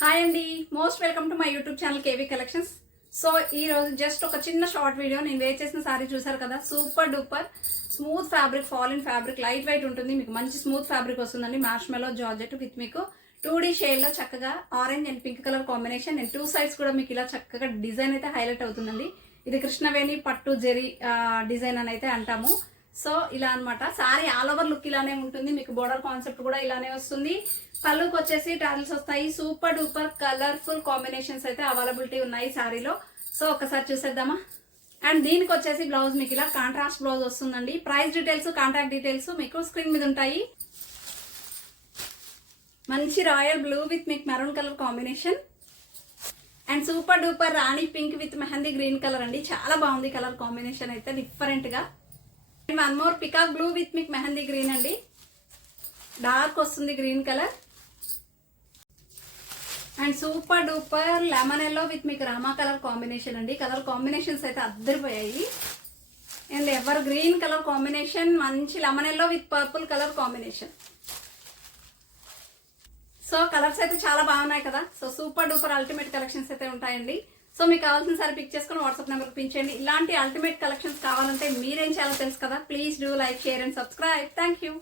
Hi అండి. Most welcome to my YouTube channel KV collections. So ఈ రోజు just ఒక చిన్న షార్ట్ వీడియో. నేను వేర్ చేసిన సారీ చూసారు కదా? Super duper. స్మూత్ ఫ్యాబ్రిక్ ఫాలిన్ ఫ్యాబ్రిక్ లైట్ వెయిట్ ఉంటుంది. మీకు మంచి స్మూత్ ఫ్యాబ్రిక్ వస్తుందండి. మ్యాష్మెలో జార్జెట్ విత్ మీకు టూ డీ షేడ్లో చక్కగా orange and pink colour combination. And two sides కూడా మీకు ఇలా చక్కగా డిజైన్ అయితే హైలైట్ అవుతుందండి. ఇది కృష్ణవేణి పట్టు జెరీ డిజైన్ అని అయితే అంటాము. సో ఇలా అన్నమాట. సారీ ఆల్ ఓవర్ లుక్ ఇలానే ఉంటుంది. మీకు బోర్డర్ కాన్సెప్ట్ కూడా ఇలానే వస్తుంది. పళ్ళుకి వచ్చేసి టాజిల్స్ వస్తాయి. సూపర్ డూపర్ కలర్ఫుల్ కాంబినేషన్స్ అయితే అవైలబిలిటీ ఉన్నాయి సారీలో. సో ఒకసారి చూసేద్దామా? అండ్ దీనికి వచ్చేసి బ్లౌజ్ మీకు ఇలా కాంట్రాస్ట్ బ్లౌజ్ వస్తుందండి. ప్రైస్ డీటెయిల్స్ కాంటాక్ట్ డీటెయిల్స్ మీకు స్క్రీన్ మీద ఉంటాయి. మంచి రాయల్ బ్లూ విత్ మీకు maroon colour combination and super duper Rani pink with mehndi green colour అండి. చాలా బాగుంది కలర్ కాంబినేషన్ అయితే డిఫరెంట్గా one more peacock blue with మీకు మెహందీ గ్రీన్ అండి. డార్క్ వస్తుంది green colour and super duper lemon yellow with మీకు రామా కలర్ కాంబినేషన్ అండి. కలర్ కాంబినేషన్స్ అయితే అద్దరిపోయాయి. And ever green colour combination మంచి lemon yellow with purple colour combination so colours అయితే చాలా బాగున్నాయి కదా. So super duper ultimate collections అయితే ఉంటాయండి. సో మీకు కావాల్సిన సారి పిక్ చేసుకుని వాట్సాప్ నెంబర్ పించండి ఇలాంటి అల్టిమేట్ కలెక్షన్స్ కావాలంటే మీరేం చేయాలో తెలుసు కదా? Please do like share and subscribe thank you